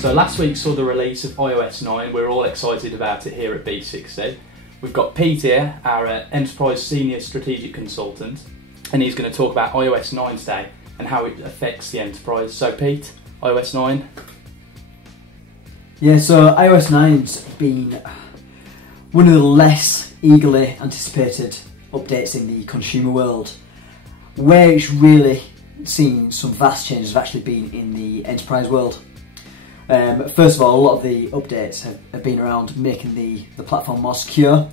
So last week saw the release of iOS 9. We're all excited about it here at B60. We've got Pete here, our Enterprise Senior Strategic Consultant, and he's going to talk about iOS 9 today and how it affects the enterprise. So Pete, iOS 9? Yeah, so iOS 9's been one of the less eagerly anticipated updates in the consumer world. Where it's really seen some vast changes have actually been in the enterprise world. First of all, a lot of the updates have been around making the platform more secure.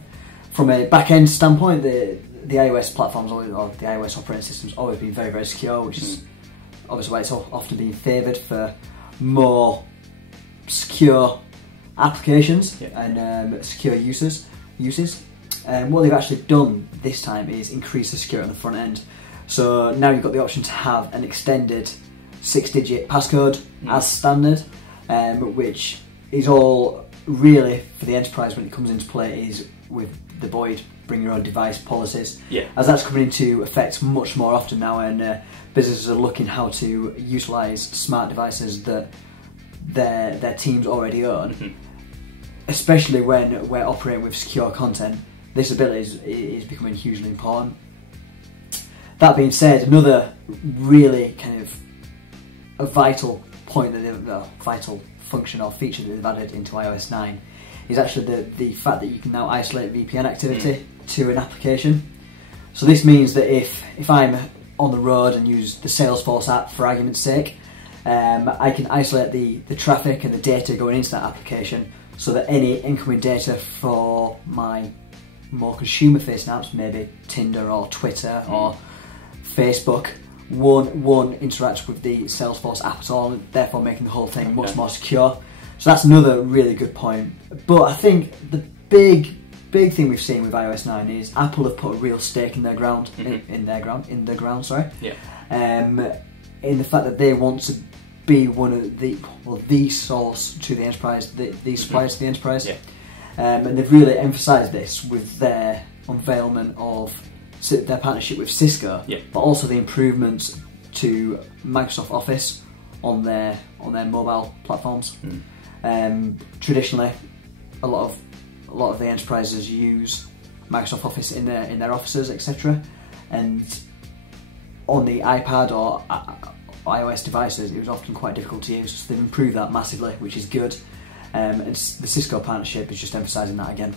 From a back-end standpoint, the iOS platforms, or the iOS operating system's always been very, very secure, which is obviously why it's often been favoured for more secure applications and secure uses. What they've actually done this time is increase the security on the front end. So now you've got the option to have an extended 6-digit passcode as standard, which is all really for the enterprise when it comes into play is with the Boyd bring your own device policies, as that's coming into effect much more often now, and businesses are looking how to utilise smart devices that their teams already own, especially when we're operating with secure content. This ability is becoming hugely important. That being said, another really kind of a vital point, vital function or feature that they've added into iOS 9 is actually the fact that you can now isolate VPN activity to an application. So this means that if I'm on the road and use the Salesforce app for argument's sake, I can isolate the traffic and the data going into that application so that any incoming data for my more consumer-facing apps, maybe Tinder or Twitter or Facebook, won't interact with the Salesforce app at all, therefore making the whole thing much more secure. So that's another really good point. But I think the big thing we've seen with iOS 9 is Apple have put a real stake in their ground, in the fact that they want to be one of the source to the enterprise, the suppliers to the enterprise, and they've really emphasised this with their unveilment of their partnership with Cisco, but also the improvements to Microsoft Office on their mobile platforms. Traditionally, a lot of the enterprises use Microsoft Office in their offices, etc. And on the iPad or iOS devices, it was often quite difficult to use. So they've improved that massively, which is good. And the Cisco partnership is just emphasising that again.